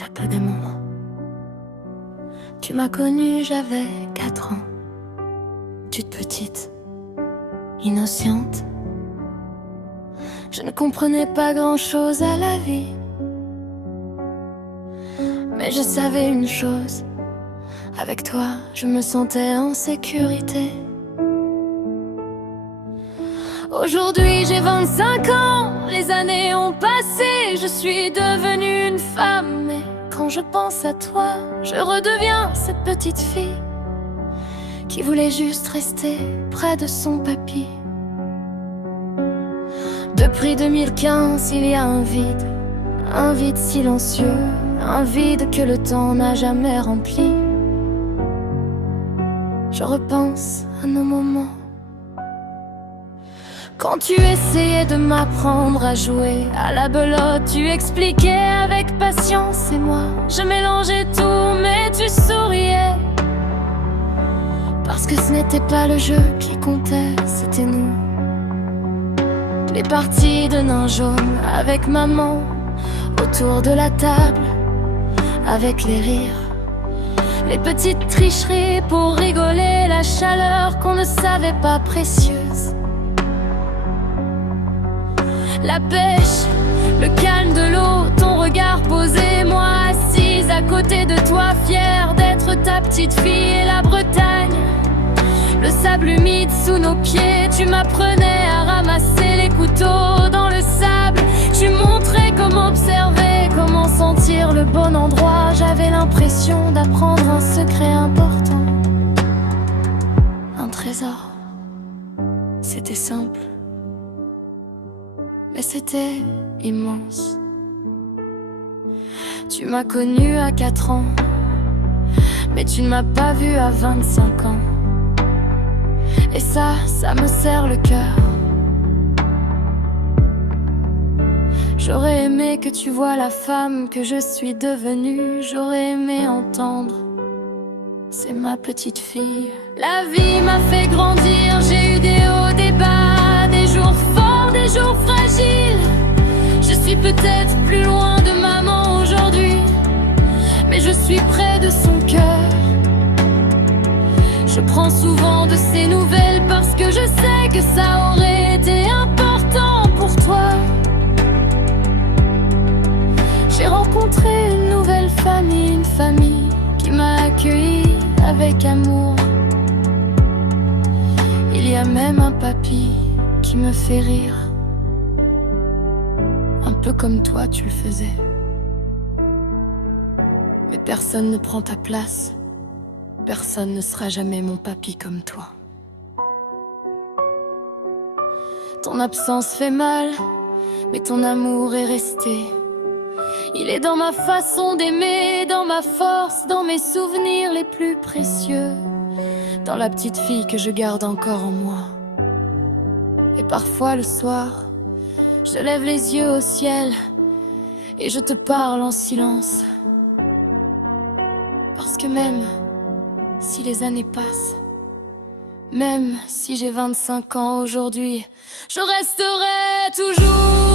t'as peu d'amour. Tu m'as connue, j'avais 4 ans. Toute petite, innocente. Je ne comprenais pas grand-chose à la vie. Mais je savais une chose, avec toi, je me sentais en sécurité. Aujourd'hui, j'ai 25 ans, les années ont passé, je suis devenue une femme. Mais quand je pense à toi, je redeviens cette petite fille qui voulait juste rester près de son papy. Depuis 2015, il y a un vide silencieux, un vide que le temps n'a jamais rempli. Je repense à nos moments, quand tu essayais de m'apprendre à jouer à la belote, tu expliquais avec patience et moi, je mélangeais tout mais tu souriais. Parce que ce n'était pas le jeu qui comptait, c'était nous. Les parties de nains jaunes avec maman, autour de la table, avec les rires, les petites tricheries pour rigoler, la chaleur qu'on ne savait pas précieuse. La pêche, le calme de l'eau, ton regard posé, moi assise à côté de toi, fière d'être ta petite fille. Et la Bretagne, le sable humide sous nos pieds, tu m'apprenais à ramasser les couteaux dans le sable. Tu montrais comment observer, comment sentir le bon endroit. J'avais l'impression d'apprendre un secret important, un trésor. C'était simple, mais c'était immense. Tu m'as connue à 4 ans, mais tu ne m'as pas vue à 25 ans. Et ça me serre le cœur. J'aurais aimé que tu vois la femme que je suis devenue. J'aurais aimé entendre, c'est ma petite fille. La vie m'a fait grandir, j'ai eu des hauts, des bas, des jours forts, des jours fragiles. Je suis peut-être plus loin de maman aujourd'hui, mais je suis près de son cœur. Je prends souvent de ses nouvelles parce que je sais que ça aurait été important pour toi. J'ai rencontré une nouvelle famille, une famille qui m'a accueilli avec amour. Il y a même un papy qui me fait rire, un peu comme toi tu le faisais. Mais personne ne prend ta place. Personne ne sera jamais mon papy comme toi. Ton absence fait mal, mais ton amour est resté. Il est dans ma façon d'aimer, dans ma force, dans mes souvenirs les plus précieux, dans la petite fille que je garde encore en moi. Et parfois le soir, je lève les yeux au ciel et je te parle en silence. Parce que même si les années passent, même si j'ai 25 ans aujourd'hui, je resterai toujours